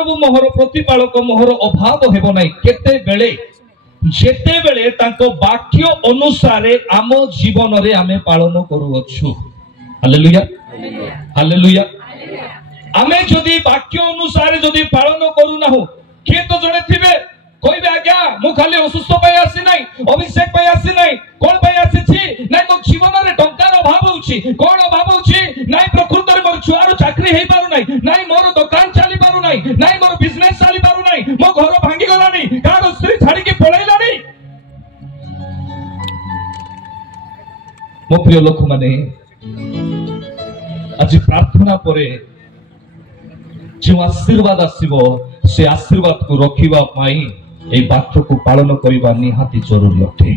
महाप्रभु मोहर प्रतिपालक मोहर अभाव हेबो नै केते बेले जेते बेले तांको वाक्य अनुसार आम जीवन रे आमे पालन करूअछु। Hallelujah hallelujah. आमे जदि वाक्य अनुसार जदि पालन करू ना हो के तो जने थिबे कहबे आज्ञा मु खाली असुस्थ पय आसी नै अभिषेक पय आसी नै कोन पय आसी छी नै मो जीवन रे टंकार अभाव होउची कोन अभाव होउची नै प्रकृत रे मोर छुआरो चाकरी हेई पारु नै नै मोर दुकान चली पारु नै नै मोर बिजनेस चली पारु नै मो घर भांगी गलानी कार स्त्री छाडी के पळैलानी। मो प्रिय लोक माने आज प्रार्थना परे जो आशीर्वाद आसीबो से आशीर्वाद को रखिबा पाई ए वाक्य को पालन करिबा निहाती जरूरी अटे।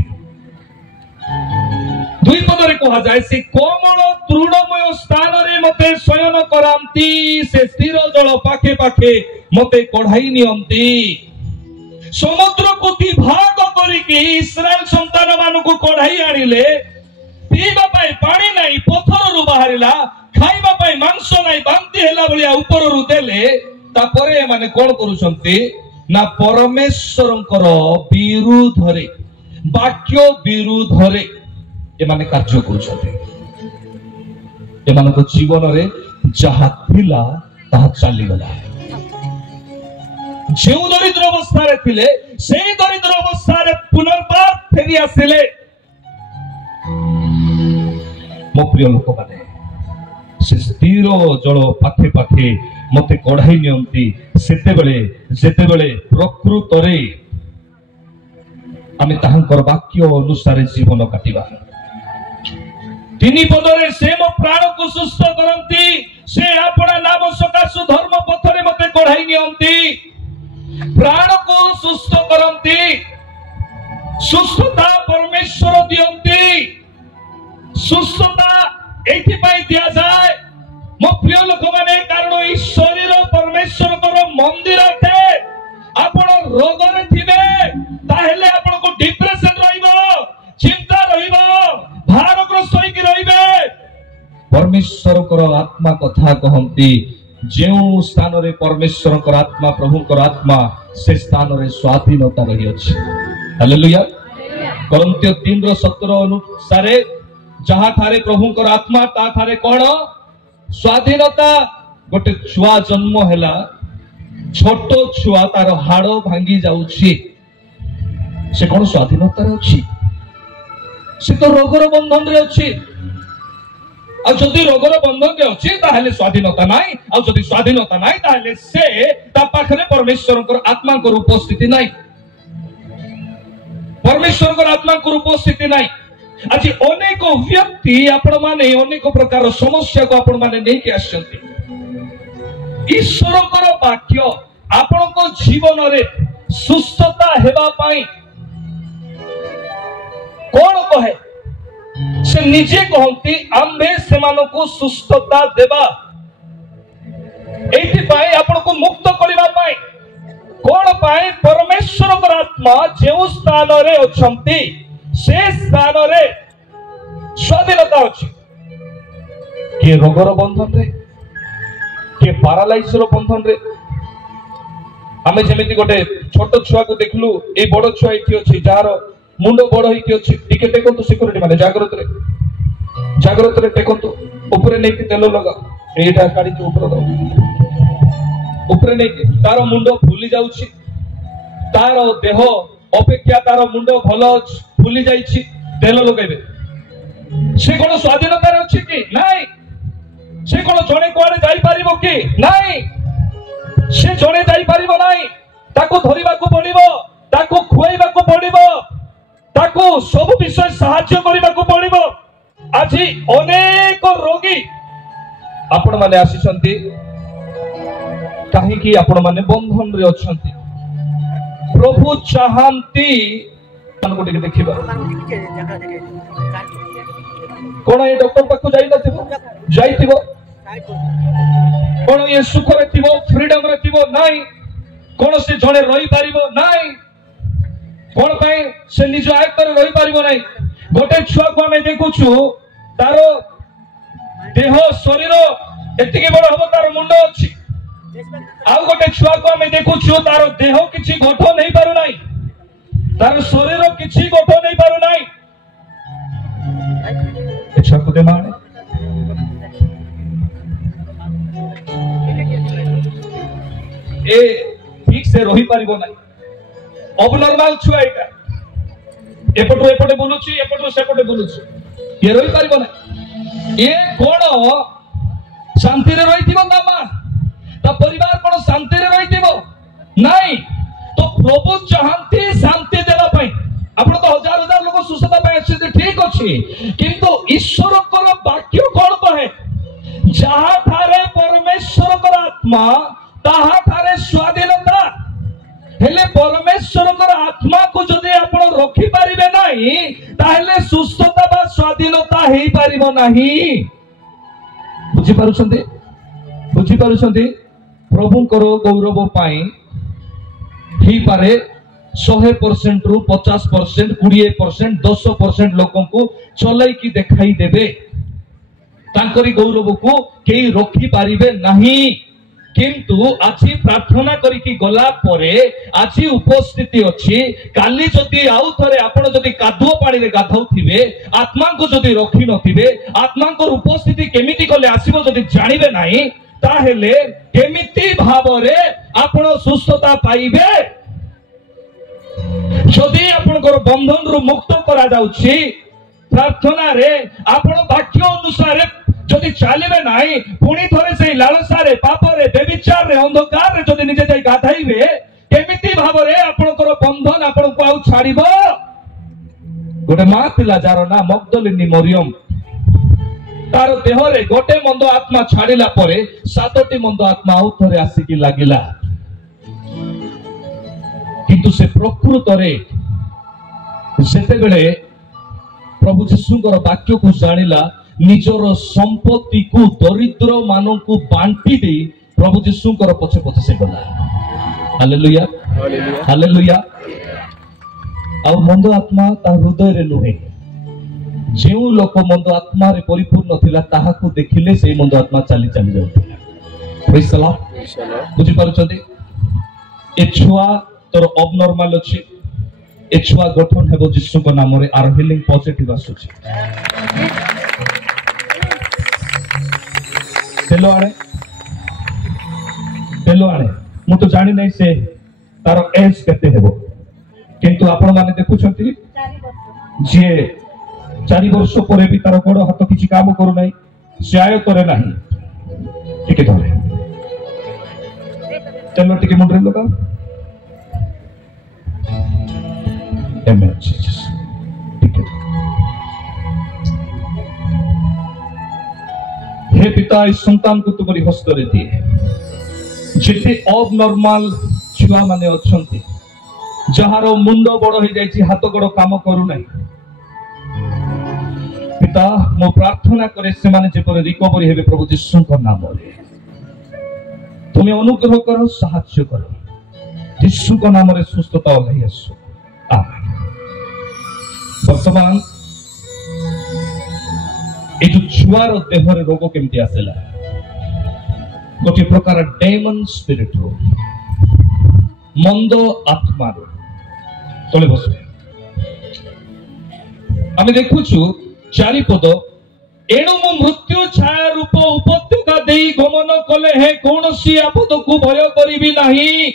दुई पदरे कहा जाय से कोमल तृणमय स्थान रे मते शयन करांती से स्थिर जल पाखे पाखे मते कढाई नियंती। समुद्र को विभाग करिके इस्राएल संतान मानको कढाई आनिले पीबा पाई पानी नाही पत्थर रु बाहरिला खाइबा पाई मांस नाही बांती हेला बलिया ऊपर रु देले तापरे माने कोन करूछंती ना परमेश्वरंकर विरुद्धरे वाक्य विरुद्धरे ए माने कार्य करूछंती। ए मानको जीवन रे जहा थिला ताहा चली गला। जे दरिद्र अवस्था रे थिले सेही दरिद्र अवस्था रे पुनर्बार फेरी आसिले। मो प्रिय लोक माने से स्थिर जल पाखे पाखे मते कढ़ाई नियंती सेते बेले जेते बेले प्रकृत रे आमे ताहांकर वाक्य अनुसार जीवन काटिबा। तिनी पदरे से मो प्राण को सुस्थ करंती से आपना नाम सकाशु धर्म पथरे मते कढ़ाई नियंती। प्राण को सुस्थ करंती सुस्थता परमेश्वर दियंती। सुस्थता एथि पाई दिया जाए मो प्रिय लोक माने कारण ई शरीर परमेश्वर कर मंदिर अटे। आपण रोग रे थिबे ताहेले आपण को डिप्रेशन रहइबो चिंता रहइबो भारग्रस्त होई कि रहिबे। परमेश्वर कर आत्मा कथा कहंती जेउ स्थान रे परमेश्वर कर आत्मा प्रभु कर आत्मा से स्थान रे स्वाधीनता रही अछि। हालेलुया। कोरिन्थियो 3:17 अनुसार जहा थारे प्रभु कर आत्मा ता थारे कोन स्वाधीनता। गोटे छुआ जन्म हैला छोट छुआ तार हाड़ भांगी जाउछि से कोन स्वाधीनता रे अछि से तो रोगर बंधन रे अछि। आ जदि रोगर बंधन रे अछि ताहेले स्वाधीनता नाही आ जदि स्वाधीनता नाही ताहेले से ता पाखरे परमेश्वर कर आत्मा को उपस्थिति नाही परमेश्वर कर आत्मा को उपस्थिति नाही। आज अनेक व्यक्ति आपण माने अनेक प्रकार समस्या को आपण माने नहीं के आछंती। ईश्वर कर वाक्य आपण को जीवन रे सुस्थता हेबा पाई कोन कहे से निजे कहंती आम्भे सेमानो को सुस्थता देबा एथि पाई आपण को मुक्त करिबा पाई कोन पाई परमेश्वर कर आत्मा जेउ स्थान रे अछंती से स्थान रे स्वाधीनता अछि। के रोगर बंधन रे के पैरालाइज रो बंधन रे आमे जेमिति गोटे छोट छुआ को देखलु ए बड़ छुआ एथि अछि जार मुंड बड़ होई कि अछि टिके टेकंतु सिक्युरिटी माने जागृत रे टेकंतु ऊपर नै कि तेल लगा एटा काडी के ऊपर दो ऊपर नै कि तार मुंड फुली जाउछि तार देह अपेक्षा तार मुंड भलो फुली जाइछि तेल लगाइबे से कोन स्वाधीनता रे अछि कि नाही। से कोन जणे कोआडे जाई परिबो कि नाही से जणे जाई परिबो नाही। ताको धरिबा को पड़िबो ताको खुआइबा को पड़िबो ताको सब विषय सहाय्य करिबा को पड़िबो। आज अनेक रोगी आपण माने आसीछंती काहे कि आपण माने बंधन रे अछंती। प्रभु चाहंती को देखिबा कोन ए डॉक्टर पाखु जाई नथिबो जाईतिबो कोन ये सुख रे थिबो फ्रीडम रे थिबो नाही कोन से जणे रही पारिबो नाही कोन पय से निज आयत्त रे रही पारिबो नाही। गोटे छुआ को हमें देखुछु तारो देह शरीर एतिके बड़ हबो तार मुंड अछि आउ गोटे छुआ को आम देखुछु तार देह किसी गठन नहीं पारु नाही, तार शरीर किसी गठन नहीं पारु नाही। छुआ को दे माने ए ठीक से रही पारिबो नाही, अबनॉर्मल छुआ एटा एपटो एपटे बोलुची एपटो सेपटे बोलुची, ये रही पारिबो नाही। ये कोन शांति रे रहिथिबो ना मां ता परिवार कोन शांति रे रहिथिबो नाही। तो प्रभु चाहती शांति देला पई, आपण तो हजार हजार लोग सुसता पई आछे ठीक अछि, किंतु ईश्वर को वाक्य कोन कहे जहा थारे परमेश्वर को आत्मा ताहा थारे स्वाधीनता। हेले परमेश्वर को आत्मा को जदि आपण रखि पारिबे नाही ताहेले सुस्थता बा स्वाधीनता हेई पारिबो नाही। बुझी पारुछन्ते, बुझी पारुछन्ते। प्रभुंकर गौरव पाई ही पारे 100% रु 50% 20% 10% लोकों को चलाई की देखाई देबे, तांकरी गौरव को केई रखी पारिबे नहीं। किंतु आज प्रार्थना करिकी गला परे आज उपस्थिति अछि, काली जदि आउ थरे आपण जदि कादुओ पानी रे गाधाउथिबे आत्मा को जदि रखी नथिबे, आत्मा को उपस्थिति केमिति कले आसीबो जदि जानिबे नाही ताहेले केमिति भावरे आपण सुस्थता पाइबे। जदि आपनकर बंधन रु मुक्त करा जाउछि प्रार्थना रे आपण वाक्य अनुसार जदि चलिबे नाही, पुणी थरे से लालसा रे पाप रे बेविचार रे अंधकार रे जदि निजे जाई गाधाइबे केमिति भावरे आपनकर बंधन आपण को आउ छाड़िबो। गोटे मां पिला जार ना मगदलिनी मरियम, तार देह रे गोटे मंद आत्मा छाड़िला परे 7टी मंद आत्मा आउ थरे आसिकी लागिला, किंतु से प्रकृत रे जेते बेले प्रभु यीशुଙ୍କର वाक्य को जानिला निजर संपत्ति को दरिद्र मानों को बांटी दे प्रभु यीशुଙ୍କର पछे पछे से गला। Hallelujah hallelujah. आ मंद आत्मा ता हृदय रे नुहे, जेउ लोक मंद आत्मा रे परिपूर्ण थिला ताहाकू देखिले से मंद आत्मा चली चली जाउथिला। Praise the Lord. बुझी पारुछथि ए छुआ तोर अबनॉर्मल अछि, ए छुआ गठन हेबो यीशु को नाम रे आर हिलिंग पॉजिटिव आसुछि। तेलो आने मु तो जानि नै से तार एज केते हेबो, किंतु आपण माने देखुछथि जे 4 वर्ष परे भी तार गोड़ हाथ किछि काम करू नै, से आय करे नाही। ठीक धरे चलो टिके मुंडरे लगाओ। आमेन जीसस। ठीक है। हे पिता इस संतान को तुम्हारी हस्त रे दिए, जेते अब नॉर्मल छुआ माने अछंती जहार मुंड बड़ हो जाइछि हाथ गोड़ काम करू नै, पिता मो प्रार्थना करे से माने जे पर रिकवरी हेबे प्रभु यीशु को नाम रे तुम अनुग्रह करो, साहाय्य करो, यीशु को नाम रे सुस्थता लई आसो। आमेन। वर्तमान ए जो छुआर देह रे रोग केमती आसेला, गोटे प्रकार डेमन स्पिरिट रो मंद आत्मा रो तले बसबे। आमे देखुछु 4 पद, एणु मु मृत्यु छाया रूप उपत्यका देई गमन कले हे कोनसी आपद को भय करिबि नाही,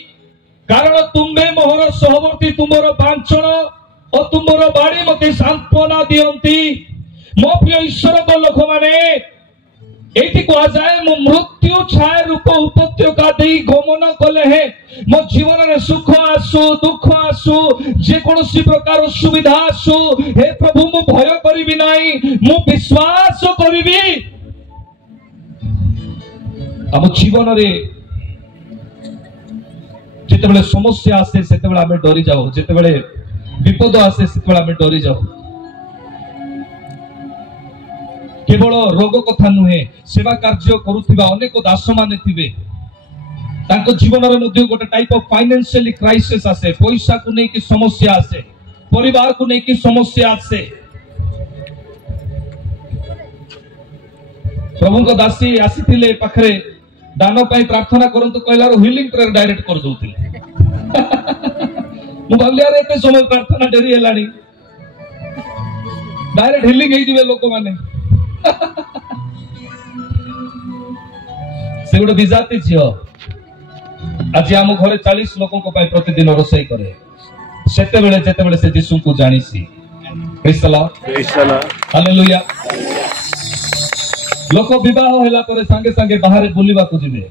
कारण तुम्बे मोहर सहवर्ती तुमर बांचन और तुमर बाड़ी मते सांत्वना दियंती। मो प्रिय ईश्वर को लोक माने एठी को जाए मु मृत्यु छाया रूप उपत्यका देई गमन कले हे मो जीवन रे सुख आसु दुख आसु जे कोनसी प्रकार सुविधा आसु, हे प्रभु मु भय करिबि नाही, मु विश्वास करिबि। हम जीवन रे जेतेबेले समस्या आसे सेतेबेले आमे डरी जाऊ, जेतेबेले विपद आसे सेतेबेले आमे डरी जाऊ। केवल रोग कथा नुहे, सेवा कार्य करुथिबा अनेक दास माने थिबे, तांको जीवन रे मध्ये गोटे टाइप ऑफ फाइनेंशियली क्राइसिस आसे, पैसा को नै कि समस्या आसे, परिवार को नै कि समस्या आसे। प्रभु को दासी आसीथिले पाखरे दान पाई प्रार्थना करंतु कहलार हीलिंग प्रेयर डायरेक्ट कर दउथिले मु भाबली यार एते समय प्रार्थना डेरी हेलानी डायरेक्ट हीलिंग हे दिबे लोक माने से गोटे विजाति झियो आज आम घरे 40 लोकों को पाई प्रतिदिन रोसई करे सेते बेले जेते बेले से यीशु को जानिसी प्रेज द लॉर्ड हालेलुया लोक विवाह होला पर संगे संगे बाहर बुलिबा को जिवे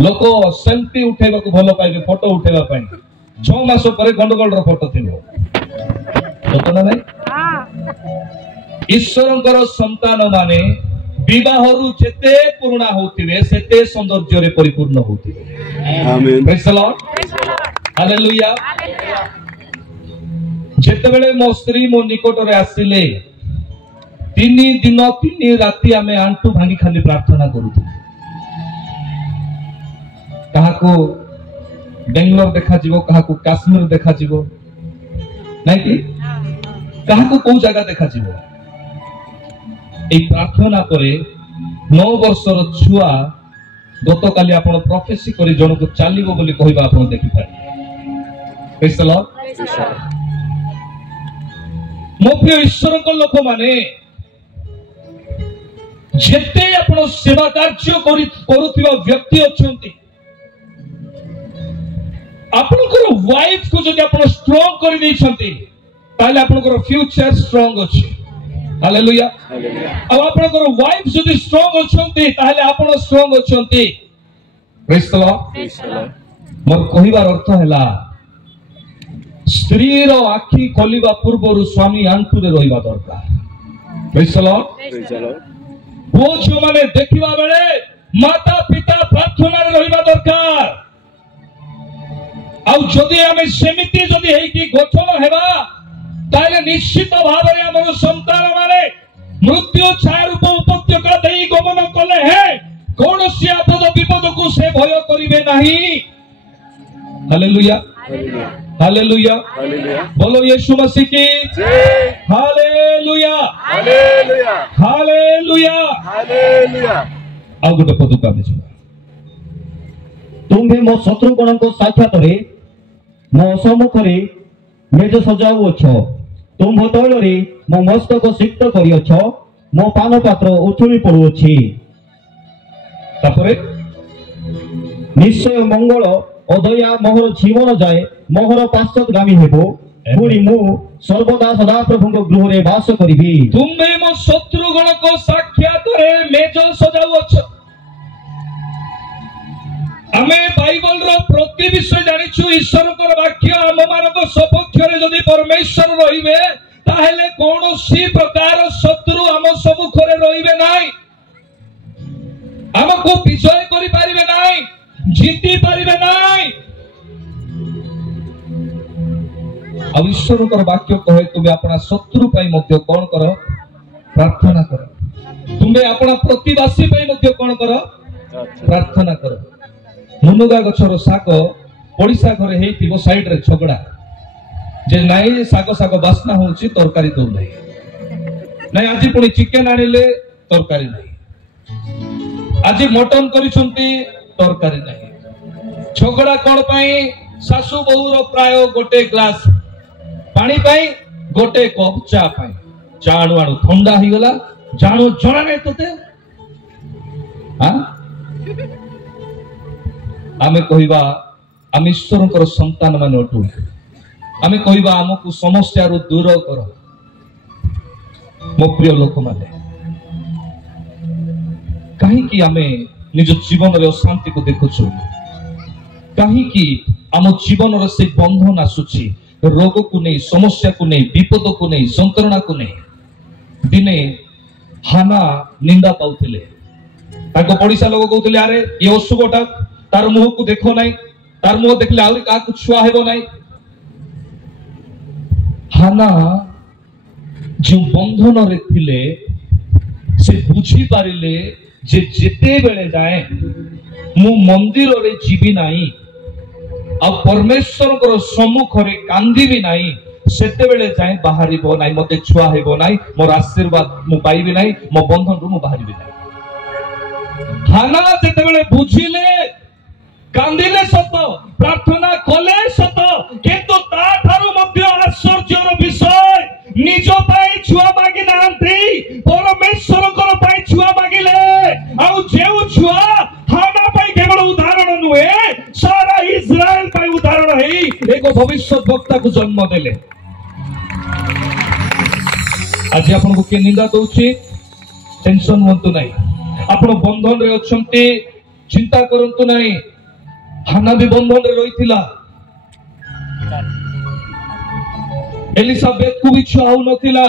लोक सेल्फी उठेबा को भलो पाइबे फोटो उठेबा पई 6 मास पर गंडगोल रो फोटो थिबो तो ना भाई ईश्वरंकर संतान माने विवाहरु जेते पूर्णा होतिबे सेते सौंदर्य रे परिपूर्ण होतिबे amen praise the Lord hallelujah जेते बेले मो स्त्री मो निकट रे आसिले 3 दिन 3 राति आमे आंटू भांगी खाली प्रार्थना करूथु काहाको बेंगलोर देखा जीवो काहाको काश्मीर देखा जीवो नहीं कि काहाको को जगह देखा जीवो ए प्रार्थना करे 9 वर्षर छुआ गतकाली आपण प्रोफेसी करी जन को चालिबो बोली कहबा आपण देखि पारे प्रेज द लॉर्ड मो प्रिय ईश्वर को लोक माने जेते आपण सेवा कार्य करूथिबा व्यक्ति अछंती आपनकर वाइफ को जदि आपण स्ट्रांग करि दैछंती ताले आपनकर फ्यूचर स्ट्रांग अछि हालेलुया अब आपनकर वाइफ जदि स्ट्रांग अछंती ताले आपण स्ट्रांग अछंती प्रेज द लॉर्ड मोर कहिबार अर्थ हैला स्त्री रो आखी खोलिबा पूर्वरु स्वामी आंटू रे रहिबा दरकार प्रेज द लॉर्ड वो जो माने देखिबा बेले माता पिता प्रार्थना रे रहिबा दरकार आउ जदि आमे सेमिति जदि हेई कि गठन हेबा ताले निश्चित भाव रे हमर संतान माने मृत्यु छाया रूप उपत्यका देई गमन कले है कोनोसी आपद विपद को से भय करिवे नाही हालेलुया हालेलुया बोलो यीशु मसीह की जय हालेलुया हालेलुया हालेलुया हालेलुया आ गोटे पद का में तुम्हें मो शत्रुगण को साक्षात रे मो सम्मुख रे मेज सजाऊ अछ तुम तैल रे मो मस्तक सिक्त करी अछ मो पान पात्र उछुली पड़ू अछि तापरे निश्चय मंगल अदया मोहर जीवन जाए मोहर पाश्चातगामी हेबो पुणी मु सर्वदा सदा प्रभु गृह रे वास करिबी तुमे मो शत्रुगण को साक्षात रे मेज सजाऊ अछ आमे बाइबल रो प्रति विषय जानिछु ईश्वर को वाक्य हम मानक सपक्ष रे जदि परमेश्वर रहिबे ताहेले कोनोसी प्रकार शत्रु हम सब खरे रहिबे नाही हमको विजय करि पारिबे नाही जीती पारिबे नाही अब ईश्वर को वाक्य कहे तुमे अपना शत्रु पई मध्य कोन करो प्रार्थना करो तुमे अपना प्रतिवासी पई मध्य कोन करो प्रार्थना करो मुनुगा गछर साग पड़िसा घरे हेतिबो साइड रे झगड़ा जे नाई साग साग बासना होउची तरकारी दो नाही नाई आज पुणी चिकन आनिले तरकारी नाही आज मटन करिसंती तरकारी नाही झगड़ा कोन पई सासु बहुर प्राय गोटे ग्लास पानी पाई गोटे कप चा पाई चाणु आणु ठंडा ही गला जानो जणा नै तते हां आमे कहिबा आम ईश्वरंकर संतान माने अटु आमे कहिबा हमकु समस्या रु दूर कर मो प्रिय लोक माने काहे कि आमे निज जीवन रे अशांति को देखुछु काहे कि आम जीवन रे से बंधन आसुची रोग को नहीं समस्या को नहीं विपद को नहीं संकरणा को नहीं दिने हाना निंदा पाउथिले ताको पड़िसा लोग कहउथिले अरे ये अशुभटा तार मुह को देखो नहीं तार मुह देखले आउरी का कुछ छुआ हेबो नहीं हाना जो बंधन रे थिले से बुझी पारिले जे जेते बेले जाए मु मंदिर रे जीवी नाही आ परमेश्वर को सम्मुख रे कांदी भी नाही सेते बेले जाए बाहरिबो नाही मते छुआ हेबो नाही मोर आशीर्वाद मु पाइबी नाही मो बंधन रु मु बाहरिबी नाही हाना जेतेबेले बुझिले कांदिले सत प्रार्थना कले सत किंतु ता थारु मध्य आश्चर्यर विषय निज पाई छुआ मागी नांती परमेश्वर को पाई छुआ मागिले आउ जेउ छुआ हाना पाई केवल उदाहरण नुहे सारा इस्राएल पाई उदाहरण हेई एक भविष्य वक्ता को जन्म देले। आज आपन को के निंदा दोछि टेंशन होंतु नहीं आपण बंधन रे अछंती चिंता करंतु नहीं। हाना भी बंधन रे रहिथिला एलिसाबेथ को भी छुआ नथिला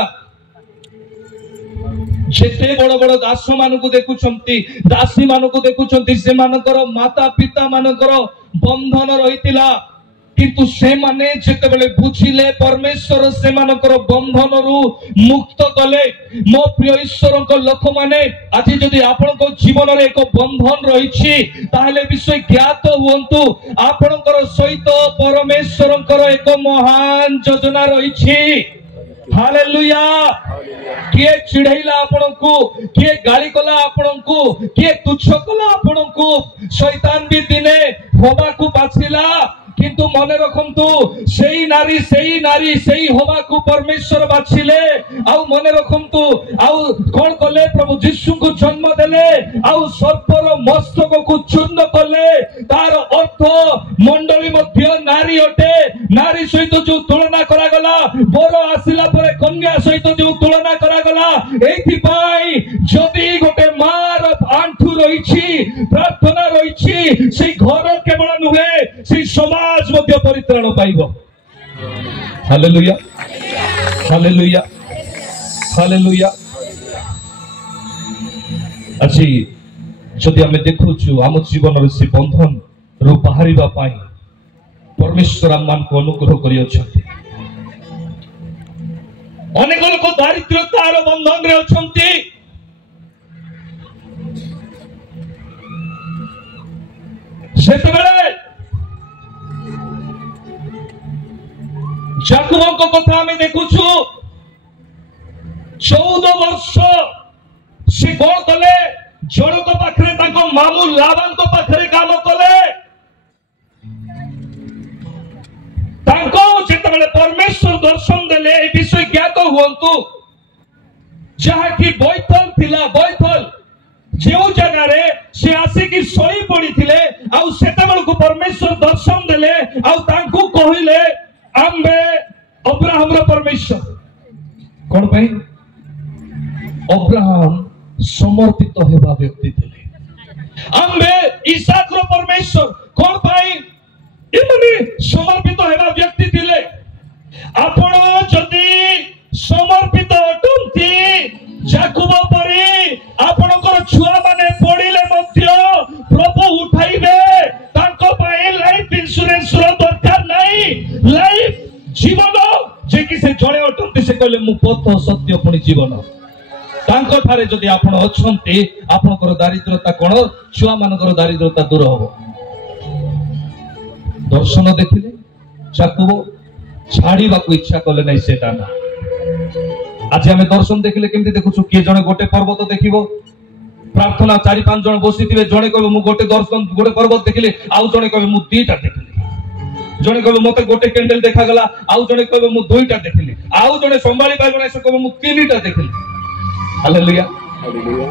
जेते बड़ बड़ दास मान को देखुछंती दासी मान को देखुछंती से मानकर माता पिता मानकर बंधन रहिथिला किंतु से माने जेते बेले बुझिले परमेश्वर से मानकर बंधन रु मुक्त कले। मो प्रिय ईश्वर को लोक माने आज जदि आपण को जीवन रे एक बंधन रहिछि ताहले विषय ज्ञात हुंतु आपणकर सहित परमेश्वरकर एक महान योजना रहिछि। हालेलुया। किए चिढ़ैला आपणको किए गाली कला आपणको किए तुच्छ कला आपणको शैतान भी दिने होबा को बाछिला किंतु मने रखंतु सेई नारी सेई होबा को परमेश्वर बाछिले आउ मने रखंतु आउ कोन कले प्रभु यीशु को जन्म देले आउ सर्पर मस्तक को चूर्ण कले तार अर्थ मंडली मध्य नारी अटे नारी सहित जो तुलना करा गला बर आसिला परे कन्या सहित जो तुलना करा गला एथि पाई जदि गोटे मार आंठू रहिछि प्रार्थना रहिछि से घर केवल नुहे से समाज मध्य परित्राण पाइबो। Hallelujah hallelujah hallelujah. আজি যদি আমি দেখুଛୁ ଆମ ଜୀବନରେ ସେ ବନ୍ଧନ ରୁ ବାହାରିବା ପାଇଁ परमेश्वर ଆମମାନଙ୍କୁ ଅନୁଗ୍ରହ କରିଅଛନ୍ତି। ଅନେକ ଲୋକ ଦାରିଦ୍ର୍ୟତାର ବନ୍ଧନରେ ଅଛନ୍ତି ସେତେବେଳେ जाकुबଙ୍କ କଥା ଆମେ ଦେଖୁଛୁ 14 वर्ष से कौन कले जणक पाखरे ताको मामू लाबानଙ୍କ पाखरे काम कले ताको जेतेबेले परमेश्वर दर्शन देले ए विषय ज्ञात हुंतु जहा कि बैतल थिला बैतल जेउ जगह रे से आसी की सोई पड़ी थिले आउ सेतेबेल को परमेश्वर दर्शन देले आउ तांको कहिले आम्बे अब्राहम रो परमेश्वर कोन भाई अब्राहम समर्पित हेबा व्यक्ति थिले आम्बे इसहाक रो परमेश्वर कोन भाई इमने समर्पित हेबा व्यक्ति थिले आपण जदी समर्पित अटंती जाकुब परी आपणकर छुआ माने पड़िले मध्य प्रभु उठाइबे तांको पाए लाइफ इंश्योरेंस रो दरकार नाही लाइफ जीवन जे कि से जड़े अटंती से कहले मु पथ सत्य पुनी जीवन तांको ठारे जदी आपण अछंती आपणकर दारिद्रता कोन छुआ मानकर दारिद्रता दूर होबो। दर्शन देखिले जाकुब छाड़ीबा को इच्छा कले नै सेटा ना आज आम दर्शन देखिले केमती देखुछु किए जने गोटे पर्वत देखिबो प्रार्थना 4-5 जन बसिथिबे जने कहबो मु गोटे दर्शन गोटे पर्वत देखिले आउ जने कहबो मु 2टा देखिले जने कहबो मते गोटे कैंडल देखा गला आउ जने कहबो मु 2टा देखिले आउ जने संभाली पाइबो से कहबो मु 3टा देखिले। Hallelujah hallelujah.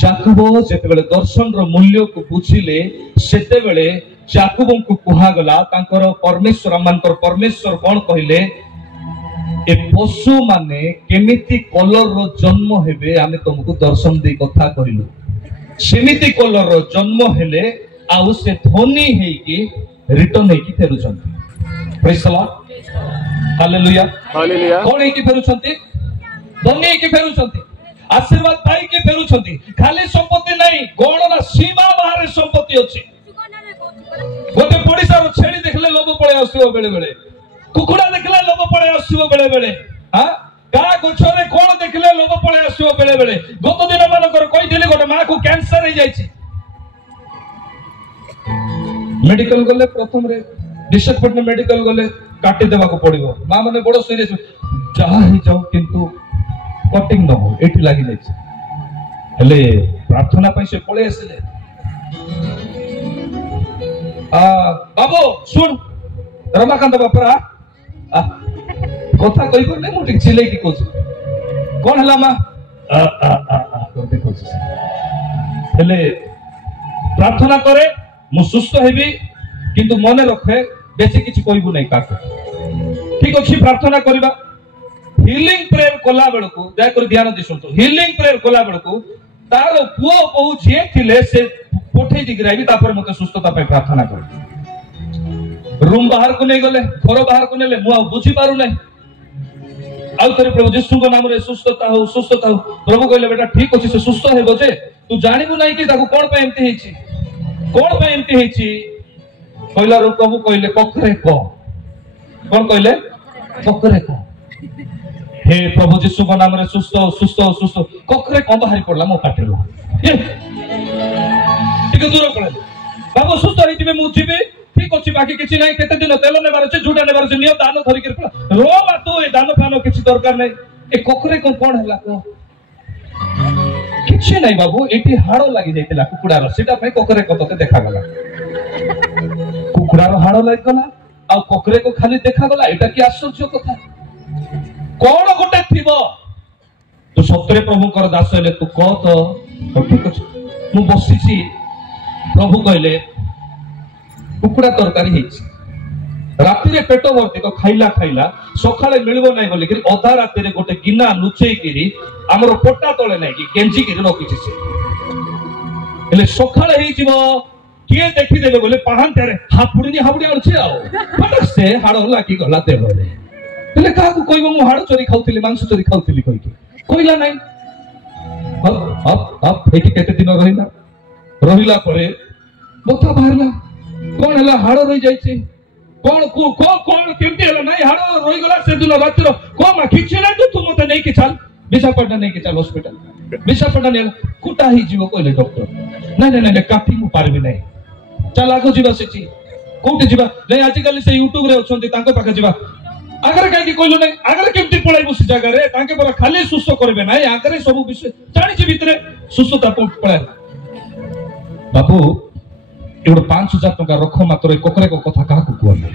जाकुब जेतेबेले दर्शन रो मूल्य को बुझिले सेतेबेले जाकुबन को कुहा गला तांकर परमेश्वर मानकर परमेश्वर कोन कहिले ए पशु माने केमिति कलर रो जन्म हेबे आमे तुमको दर्शन दे कथा कहिलु सेमिति कलर रो जन्म हेले आउ से धोनी हेई की रिटर्न हेई की फेरुछंती। Praise the Lord hallelujah hallelujah. कोन हेई की फेरुछंती धोनी हेई की फेरुछंती आशीर्वाद पाई के फेरुछंती खाली संपत्ति नहीं कोन ना सीमा बाहर संपत्ति अछि गोटे पड़िसा रो छेड़ी देखले लोभ पळे आसीबो बेले बेले कुकुड़ा देखले लोभ पळे आसीबो बेले बेले हां का गछरे कोन देखले लोभ पळे आसीबो बेले बेले गत दिन मानकर कहिथिले गोटे मां को कैंसर हे जायछि मेडिकल गले प्रथम रे विशाखापट्टनम मेडिकल गले काटी देबा को पड़िबो मां माने बड़ सीरियस जहा ही जाऊ किंतु कटिंग न हो एठी लागि जायछि हेले प्रार्थना पाई से पळे आसिले बाबू सुन रमाकांत बापरा कथा कहि कोने मु ठीक चिले की कोछ कोन हला मा करते कोछ हेले प्रार्थना करे मु सुस्थ हेबी किंतु मने रखे बेसी किछि कहबू नै काके ठीक अछि प्रार्थना करबा हीलिंग प्रेयर कोला बेलकू दया कर ध्यान दिसंतु हीलिंग प्रेयर कोला बेलकू तार पुओ बहु जे थिले से पोठे दिगराई तापर मते सुस्थता पे प्रार्थना कर रूम बाहर को नै गले घर बाहर को नेले मु बुझी पारु नै आउ तरे प्रभु यीशु को नाम रे सुस्थता हो प्रभु कहले बेटा ठीक अछि से सुस्थ हेबो जे तू जानिबु नै कि ताको कोन पे एंती हेछि कोन पे एंती हेछि कहला रो प्रभु कहले कखरे को कोन कहले कखरे को हे प्रभु यीशु को नाम रे सुस्थ कखरे को बाहर पड़ला मो पाटेलो ठीक दूर पड़े बाबू सुस्थ होई जिबे मु जिबे ठीक अछि बाकी किछि नै केते दिन तेल नेबार छै झूठा नेबार छै नियो दान धरि के रो मा तो ए दान फानो किछि दरकार नै ए कखरे को कोन हला को किछि नै बाबू एटी हाड़ो लागि जाइतिला कुकुडार सेटा पे कखरे को तके देखा गला कुकुडार हाड़ो लागि गला आ कखरे को खाली देखा गला एटा की आश्चर्य कथा कोन गोटे थिबो तू सत्रे प्रभु कर दास हेले तू कह तो ठीक अछि मु बसिछि प्रभु कहले कुकुड़ा तरकारी हेछि राति रे पेट भर्ती तो खाइला सकाळे मिलबो नै बोली कि अधा राति रे गोटे गिना लुचेई किरी हमरो पोटा तळे नै कि केंजी किरी रखिछि से हेले सकाळे हेइ जिवो किए देखि देले बोले पाहांते रे हापुडी आउछि आ फटक से हाडो लागी गला देबले हेले काकू कहबो मु हाडो चोरी खाउथिली मांस चोरी खाउथिली कहला नै अब एठी केते दिन रहिला परे बोथा बाहरला कोन हला हाडो रहि जाय छै कोन केमती हला नै हाडो रहि गला से दिन रातिर को मा किछि नै तू मते नै कि चल विशाखपट्टनम नै कि चल हॉस्पिटल विशाखपट्टनम नै कुटा ही जीव कहले डॉक्टर नै काटी मु पारबी नै चल आगो जीवा सेठी कोठी जीवा नै आजि काली से यूट्यूब रे अछंती तांको पाखे जीवा आगरे काई कि कहलो नै आगरे केमती पळाई बसी जागा रे तांके पर खाली सुस्थ करबे नै आगरे सब विषय जानि छी भितरे सुस्थता पळाई बाबू एवढ 5000 टका रख मात्र ककरे को कथा काहा को कहले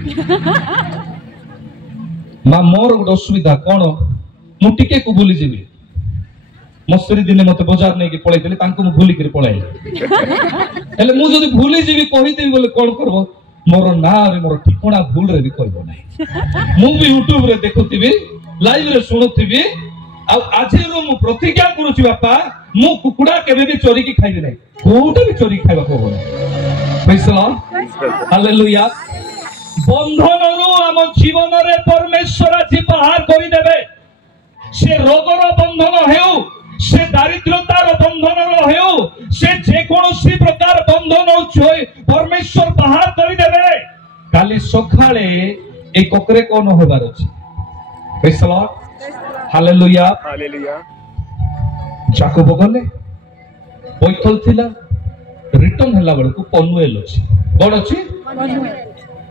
मा मोर गोटे असुविधा कोन मु टिके को भूली जेबी मस्तरी दिने मते बाजार नै कि पळाई देले तांको मु भूली करी पळाई हेले मु जदी भूली जेबी कहि देबी बोले कोन करबो मोर ना रे मोर ठिकाना भूल रे भी कहबो नै मु भी यूट्यूब रे देखुथिबी लाइव रे सुनुथिबी आ आजे रो मु प्रतिज्ञा करूची बापा मु कुकुडा केबे भी चोरी की खाइबे नै कोठे भी चोरी खाइबा को प्रेज द लॉर्ड हालेलुया बंधनरु आम जीवन रे परमेश्वर जी बाहर करि देबे से रोगर बंधन हेउ से दारिद्रतार बंधन हेउ से जे कोनोसी प्रकार बंधन होय परमेश्वर बाहर करि देबे काली सखाळे ए कोकरे कोन होबार अछि praise the Lord hallelujah Jacob गले बैठल थिला रिटर्न हला बेलकू पनुएल अछि कोन अछि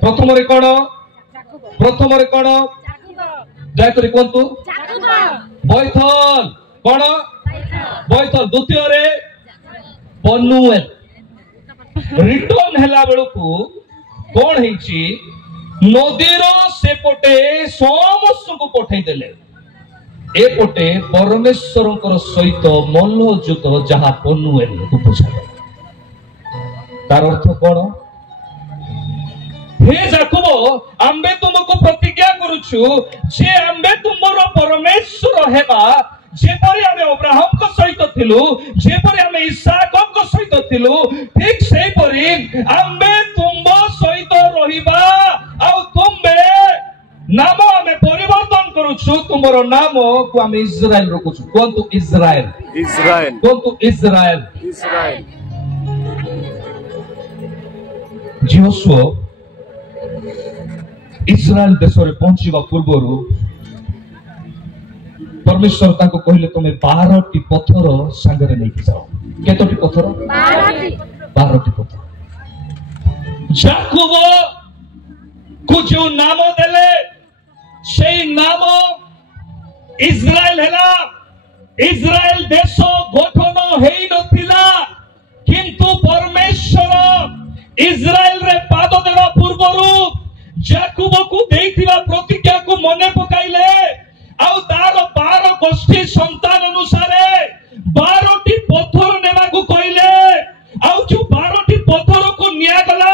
प्रथम रे कोन जाय करी कोंतु बैठल कोन बैठल द्वितीय रे पनुएल रिटर्न हला बेलकू कोन हेछि नदीर सेपटे समस्त को पठै देले एपटे परमेश्वर सहित मल्लयुत जहा पनुएल को बुझाला तार अर्थ कोन हे जाकोब आम्बे तुमको प्रतिज्ञा करूछु जे आम्बे तुमरो परमेश्वर हेबा जेपरि आमे अब्राहम को सहित थिलु जेपरि आमे इसहाक को सहित थिलु ठीक सेही परि आम्बे तुमबो सहित रहिबा आ तुमबे नाम आमे परिवर्तन करूछु तुमरो नाम को आमे इस्राएल रखुछु कोंतु इस्राएल कोंतु इस्राएल जोशुआ इस्राएल देश रे पहुंचीबा पूर्वरु परमेश्वर ताको कहले तुमे 12टी पत्थर संगरे लेके जाओ केतोटी पत्थर 12टी पत्थर जाकोब को जो नाम देले सेई नाम इस्राएल हेला इस्राएल देश गठन हेई नथिला किंतु परमेश्वर इस्राएल रे पाद देवा पूर्वरु याकूब को देइथिबा प्रतिज्ञा को मने पकाइले आउ तार 12 गोष्ठी संतान अनुसारे 12टी पत्थर नेवा को कहले आउ जो 12टी पत्थर को निया गला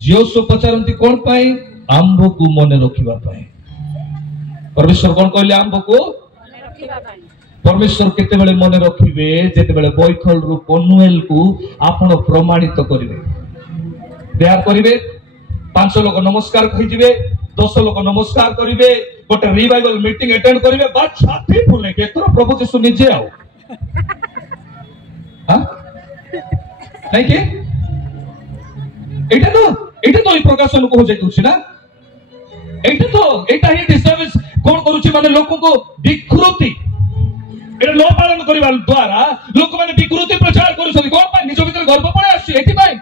जोसु पचारंती कोन पाई आंभ को मने रखिबा पाई परमेश्वर कोन कहले आंभ को मने रखिबा पाई परमेश्वर केते बेले मने रखिबे जेते बेले बैठल रु पनुएल को आपण प्रमाणित करिवे बिहार करिवे 500 लोक नमस्कार कहि जिवे 10 लोक नमस्कार करिवे गोटे रिवाइवल मीटिंग अटेंड करिवे बा छाती फुले केतरो प्रभु यीशु निजे आउ हां नहीं के एटा तो ई प्रकाशन को हो जाय तुछि ना एटा ही डिस्टर्बेंस कोन करूछि माने लोक को विकृति एटा लो पालन करिवा द्वारा लोक माने विकृति प्रचार करूछथि कोन पाई निज भीतर गर्व पळे आछि एति पाई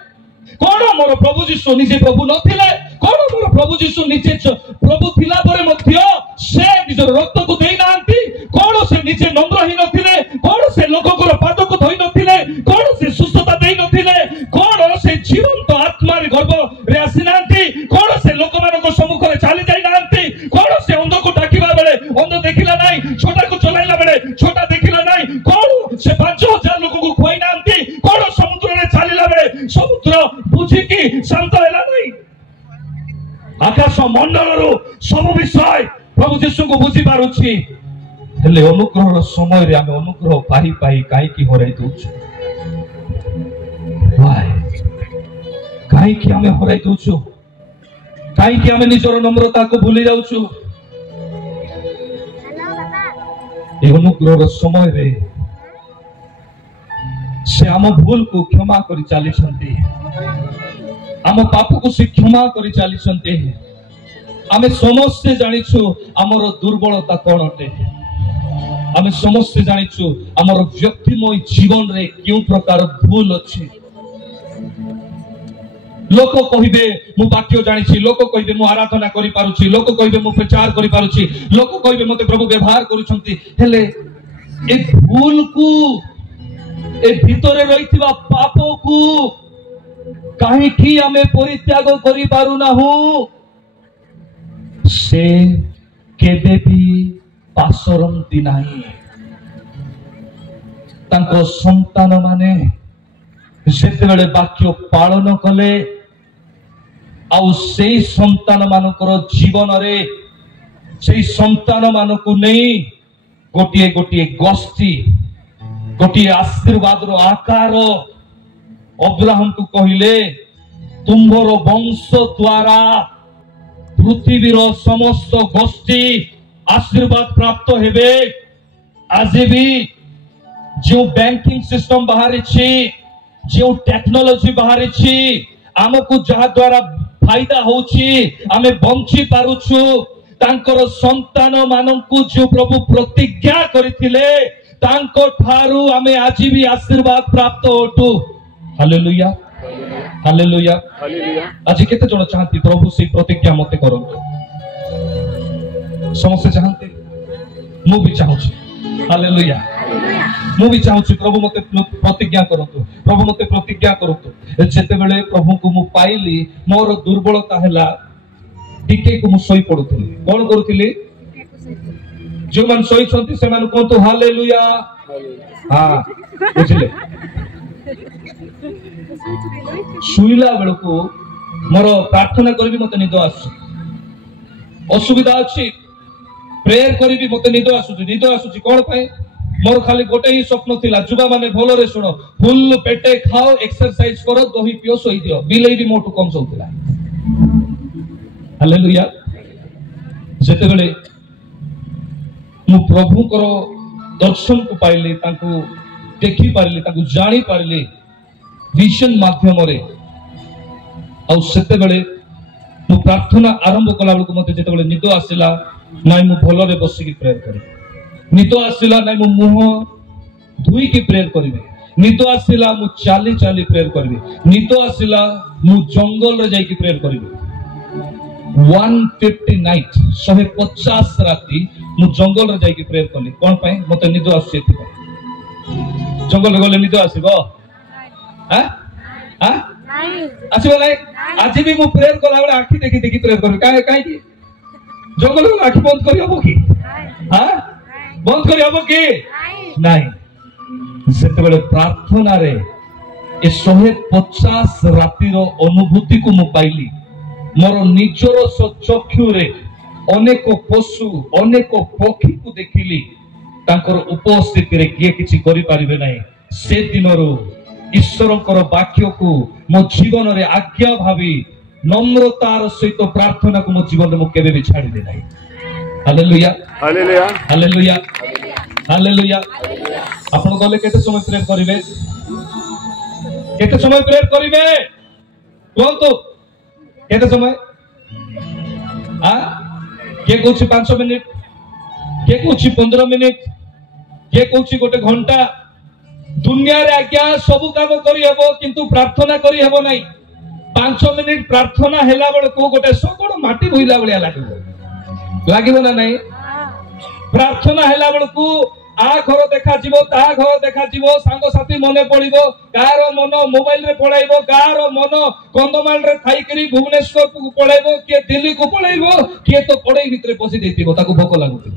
कोन मोर प्रभु यीशु निजे प्रभु नथिले कोन मोर प्रभु यीशु निजे प्रभु थिला परे मध्य से निजर रक्त को देई नांती कोन से निजे नम्र ही नथिले कोन से लोककर पाद को धोई नथिले कोन से सुस्थता देई नथिले कोन से जीवंत आत्मा रे गर्भ रे आसी नांती कोन से लोक मान को सम्मुख रे चाली जाई नांती कोन से अंध को डाकिबा बेले अंध देखिला नाही छोटा को चलाइला बेले छोटा देखिला नाही कोन से 5000 लोक को खोई नांती कोन समुद्र रे चालिला बेले समुद्र बुझी की शांत हैला नाही आकाश मंडल रो सब विषय प्रभु यीशु को बुझी पारुछि हेले अनुग्रह रो समय रे हम अनुग्रह पाई पाई काई की हराई दोछु वाय काई की हमें हराई दोछु काई की हमें निजर नम्रता को भूली जाउछु ए अनुग्रह रो समय रे से हम भूल को क्षमा करि चाली छंती आम पाप को से क्षमा करि चाली छंती आमे समस्त जानिछु हमर दुर्बलता कोन अटे आमे समस्त जानिछु हमर व्यक्तिमय जीवन रे क्यों प्रकार भूल अछि लोक कहिबे मु वाक्य जानिछि लोक कहिबे मु आराधना करि पारुछि लोक कहिबे मु प्रचार करि पारुछि लोक कहिबे मते प्रभु व्यवहार करूछंती हेले ए भूल को ए भितरे रहिथिबा पाप को काहे कि हमें परित्याग करि पारु ना हो से केबे भी पासरंती नाही तांको संतान माने जेते बेले वाक्य पालन कले आउ सेई संतान मानकर जीवन रे सेई संतान मानको नै गोटिए गोटिए गोष्ठी गोटिए आशीर्वाद रो आकार अब्राहम को कहिले तुम्भर वंश द्वारा पृथ्वीर समस्त गोष्ठी आशीर्वाद प्राप्त हेबे आज भी जो बैंकिंग सिस्टम बाहरी छी जो टेक्नोलॉजी बाहरी छी हमको जहा द्वारा फायदा होची आमे बंची पारुछु तांकर संतान माननकु जो प्रभु प्रतिज्ञा करिथिले तांको ठारू आमे आज भी आशीर्वाद प्राप्त होटु हालेलुया हालेलुया हालेलुया आज केते जण चाहती प्रभु से प्रतिज्ञा मते करंतु समस्त चाहते मु भी चाहूछी हालेलुया मु भी चाहूछी प्रभु मते प्रतिज्ञा करंतु प्रभु मते प्रतिज्ञा करंतु जेते बेले प्रभु को मु पाइली मोर दुर्बलता हैला टिके को मु सोई पडुथली कोन करूथली जो मन सोई छंती से मन कोन तो हालेलुया हां बुझले सुइला बेल को मोर प्रार्थना करबी मते निद आसु असुविधा अछि प्रेयर करबी मते निद आसुची कोन पाए मोर खाली गोटे ही स्वप्न थिला जुबा माने भलो रे सुनो फुल पेटे खाओ एक्सरसाइज करो दही पियो सोई दियो बिलेई भी मोटू कम सोउथिला हालेलुया जेते बेले मु प्रभु करो दर्शन को पाइले तांको देखि पारले तांको जानि पारले विजन माध्यम रे आ सेते बेले मु प्रार्थना आरंभ कला बेलको मते जेते बेले निद आसिला नाइ मु भलो रे बसिकी प्रेयर करे निद आसिला नाइ मु मुह धुई की प्रेयर करिवे निद आसिला मु चाली चाली प्रेयर करिवे निद आसिला मु जंगल रे जाई की प्रेयर करिवे 150 नाइट 150 राती मु जंगल रे जाई की प्रेयर करली कोन पाए मते निद आसी एथि जंगल गले निद आसब आसब ना आज भी मुझे प्रेयर कला बेले आखि देखी देखी प्रेयर कर कहीं जंगल गले आखि बंद कर हम कि बंद कर हम कि नहीं से प्रार्थना रे 150 रातिर अनुभूति को मु पाइली मोर निजर चक्षु रे अनेक पशु अनेक पक्षी को देखिली तांकर उपस्थिति रे किए किछि करि परिबे नाही से दिनरो ईश्वरंकर वाक्य को मो जीवन रे आज्ञा भावी नम्रतार सहित प्रार्थना को मो जीवन रे मु केबे भी छाड़ी दे नाही हालेलुया हालेलुया हालेलुया हालेलुया आपण गले केते समय प्रेयर करिवे केते समय प्रेयर करिवे कोन तो केते समय के कहूँ 5 मिनिट के कहूँ 15 मिनिट के कहूँ गोटे घंटा दुनिया रे आज्ञा सब काम करी हेबो किंतु प्रार्थना करी हेबो नाही 5 मिनिट प्रार्थना हेला बेले को गोटे सगड़ माटी भइला बेले लागिबो ना नहीं प्रार्थना हेला बेले को आ घर देखा जीवो ता घर देखा जीवो सांग साथी मने पड़िबो कार मन मोबाइल रे पळाइबो कार मन कंदमाल रे थाई करी भुवनेश्वर को पळाइबो के दिल्ली को पळाइबो के तो पड़े भितरे पसी देतिबो ताको भोक लागुती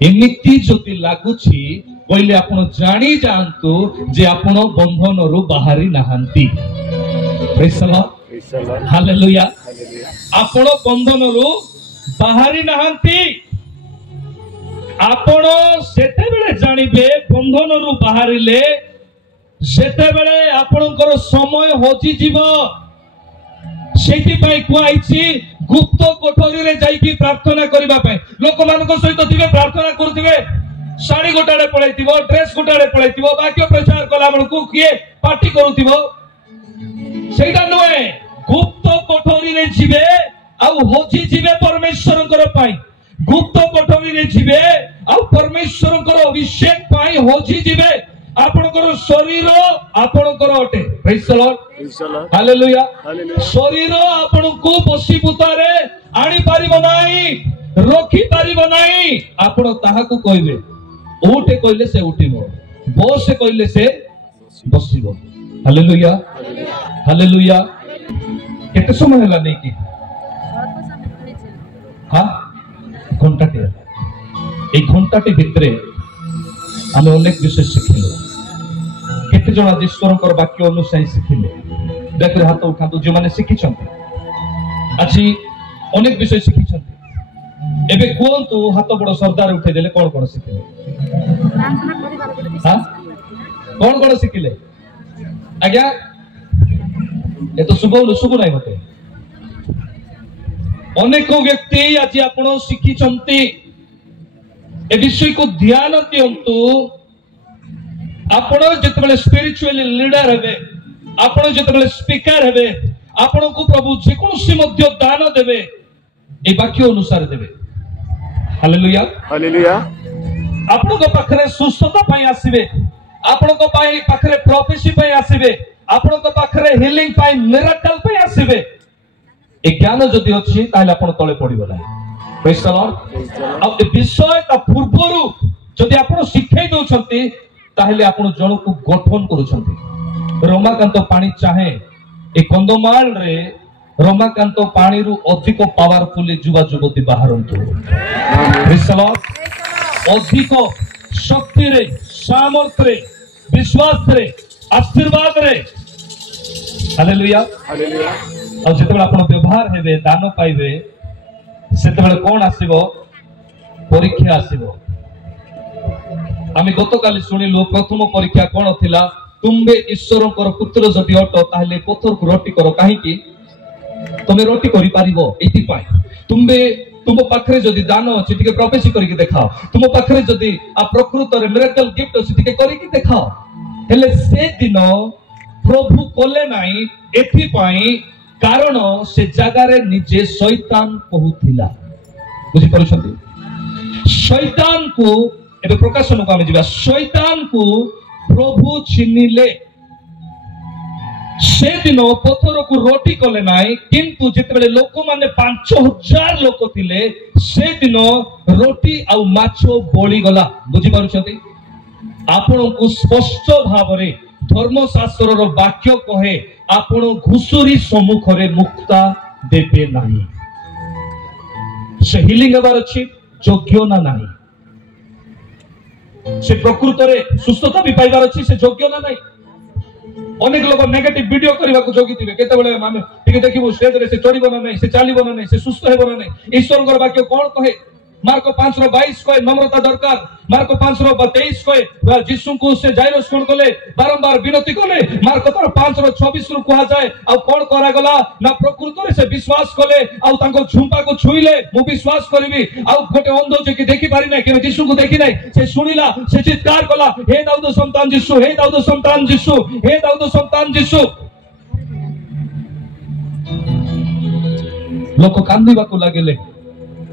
एमिति जति लागुछि कहले आपण जानी जानतु जे आपण बंधन रु बाहरी नाहंती प्रेज द लॉर्ड हालेलुया आपण बंधन रु बाहरी नाहंती आपण सेते बेले जानिबे बंधन रु बाहरिले सेते बेले आपणकर समय होजी जीव सेति पई कुआइछि गुप्त कोठरी रे जाईकी प्रार्थना करिबा पई लोक मानक सहित थिबे प्रार्थना करथिबे साड़ी गोटाडे पळाइथिबो ड्रेस गोटाडे पळाइथिबो वाक्य प्रचार कला बेलकु किए पार्टी करूथिबो सेटा नय गुप्त कोठरी रे जिवे आ होजी जीवे परमेश्वरकर पई गुप्त कोठरी रे जिवे आ परमेश्वरकर अभिषेक पाई होजी जिवे आपनकर शरीर आपनकर अटे प्रेज द लॉर्ड हालेलुया शरीर आपनको बसीपुता रे आनी पारिबो नाही रखी पारिबो नाही आपण ताहाकू कहबे ओटे कहले से उठिबो बस कहले से बसिबो हालेलुया हालेलुया केते समय हला नै कि हां घंटाटे एक घंटाटे भितरे आम अनेक विषय शिखिले केते जन आज ईश्वरंकर वाक्य अनुसार शिखिले देखरे हाथ उठातु जो माने शिखिछंती आज अनेक विषय शिखिछंती एबे कोंतु हाथ बड़ सरदार उठे देले कोन कोन शिखिले हां कोन कोन शिखिले आज्ञा ए तो सुबह नाही मते अनेक व्यक्ति आज आपण शिखिछंती ए विषय को ध्यान दियंतु आपण जेतबेले स्पिरिचुअली लीडर हेबे आपण जेतबेले स्पीकर हेबे आपण को प्रभु जे कोनसी मध्य दान देबे ए वाक्य अनुसार देबे हालेलुया हालेलुया आपण को पाखरे सुस्थता पई आसीबे आपण को पाखरे प्रोफेसी पई आसीबे आपण को पाखरे हीलिंग पई मिरेकल पई आसीबे ए ज्ञान जदि अछि ताले आपण तळे पडिबो नाही प्रेज द लॉर्ड अब ए विषय ता पूर्वरु जदि आपण शिखाई दोछंती ताले आपण जण को गठन करूछंती रमाकांत पानी चाहे ए कंदमाल रे रमाकांत पानी रु अधिक पावरफुली जुवा जुवती बाहरंतु प्रेज द लॉर्ड अधिक शक्ति रे सामर्थ रे विश्वास रे आशीर्वाद रे हालेलुया हालेलुया और जेतेबेले आपण व्यवहार हेबे दान पाइबे सेतेबेले कोन आसीबो परीक्षा आसीबो आमी गतकाली सुनिलु प्रथम परीक्षा कोन थिला तुमे ईश्वरकर पुत्र जदि अट ताहले पत्थर को रोटी करो काहे कि तुमे रोटी करि पारिबो एति पाई तुमे तुम पाखरे जदि दान अछि तिके प्रोफेसी करि के देखाओ तुम पाखरे जदि आ प्रकृत रे मिरेकल गिफ्ट अछि तिके करि के देखाओ हेले से दिन प्रभु कोले नाही एथि पाई कारण से जगार निजे शैतान कहूथिला बुझी परछंती शैतान को एबे प्रकाशन को आमे जिबा शैतान को प्रभु चिन्हिले से दिन पत्थर को रोटी कले नाई किंतु जितबेले लोक माने 5000 लोक थिले से दिन रोटी आ माछो बोली गला बुझी परछंती आपण को स्पष्ट भाव रे धर्मशास्त्र वाक्य कहे आपण घुसुरी सम्मुख रे मुक्ता देबे नहीं। से हिलिंग हेबार अछि योग्य ना नहीं, से प्रकृत रे सुस्थता भी पाइबार अछि से योग्य ना नहीं। अनेक लोग नेगेटिव वीडियो करबा को जोगी थिबे, केते बेले माने ठीक देखिबो स्टेज रे से चढ़िबो ना नहीं, से चालिबो ना नहीं, से सुस्थ हेबो ना नहीं। ईश्वर को वाक्य कोन कहे? मार्को 5:22 कहे नम्रता दरकार। मार्को 5:23 कहे यीशु को से जाइरस कोन कले बारंबार विनती कले। मार्को 5:26 रु कहा जाए आ कोन करा गला ना प्रकृत रे से विश्वास कले आ तांको झुंपा को छुईले मु विश्वास करबी। आ गोटे अंध जे कि देखि पारि नै, के यीशु को देखि नै, से सुनिला, से चित्कार कला, हे दाऊद संतान यीशु, हे दाऊद संतान यीशु, हे दाऊद संतान यीशु। लोक कांदीबा को लागले,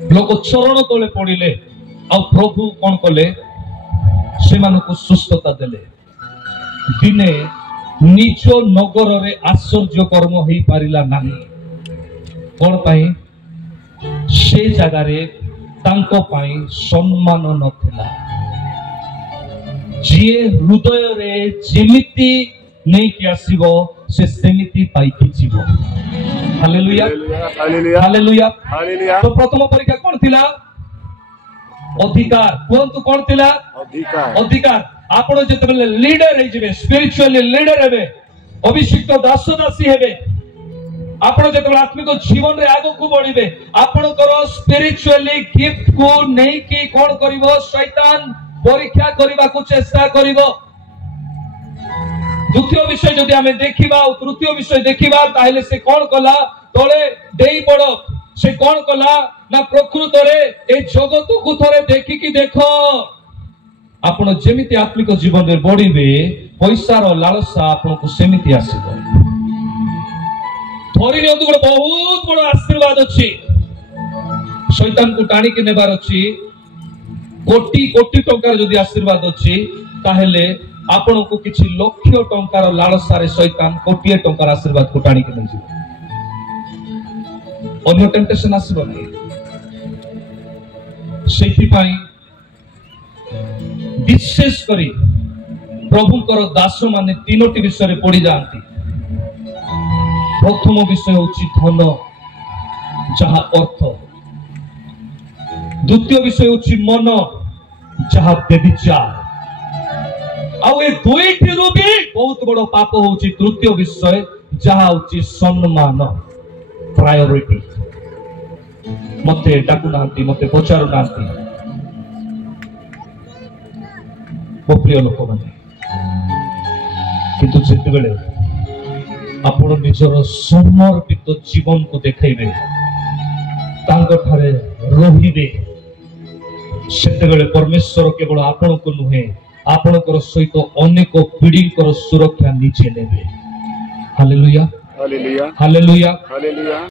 लोक चरण तले पड़िले आ प्रभु कौन कले से मानको सुस्थता देले। दिने निज नगर रे आश्चर्य कर्म होई पारिला नाही। कोन पाई? से जगह रे तांको पाई सम्मान नथिला। जे हृदय रे जेमिति नै कि आसीबो से सेमिति पाइकी जीवो। Hallelujah hallelujah hallelujah. तो प्रथम परीक्षा कोन थिला? अधिकार। कोन कोन थिला? अधिकार। अधिकार। आपण जते बेले लीडर हे जिवे, स्पिरिचुअली लीडर हेबे, अभिषिक्त दास दासी हेबे, आपण जते बेले आत्मिक जीवन रे आगो को बढ़िबे, आपण करो स्पिरिचुअली गिफ्ट को नै कि कोन करिवो? शैतान परीक्षा करबा को चेष्टा करिवो। द्वितीय विषय जदि आमे देखिबा और तृतीय विषय देखिबा ताहेले से कोन कला? तळे देई पड़ो। से कोन कला ना प्रकृत रे ए जगत को थरे देखि कि देखो आपण जेमिति आत्मिक जीवन रे बढ़िबे, पैसा रो लालसा आपण को सेमिति आसीबो। थोरी ने तो बहुत बड़ आशीर्वाद अछि। शैतान को टाणी के नेबार अछि। कोटी कोटी टंकार जदि आशीर्वाद अछि ताहेले आपण को किछि लक्ष टंकार लालसा रे शैतान कोटी टंकार आशीर्वाद को टाणी के नै जिवो। अन्य टेम्पटेशन आसीबो नै। सेति पई विशेष करी प्रभुकर दास माने तीनोटी विषय रे पड़ी जांती। प्रथम विषय होछि धन जहा अर्थ, द्वितीय विषय होछि मन जहा व्यभिचार, आउ ए दुईटी रु भी बहुत बड़ पाप होछि तृतीय विषय जहा होछि सम्मान, प्रायोरिटी। मते डाकु नांती, मते पचारु नांती। ओ प्रिय लोक माने, किंतु जेते बेले आपण निजर समर्पित जीवन को देखैबे, तांको ठारे रहिबे, सेते बेले परमेश्वर केवल आपण को नुहे आपणकर सहित अनेक पीढ़ीकर सुरक्षा निजे नेबे। Hallelujah hallelujah hallelujah hallelujah.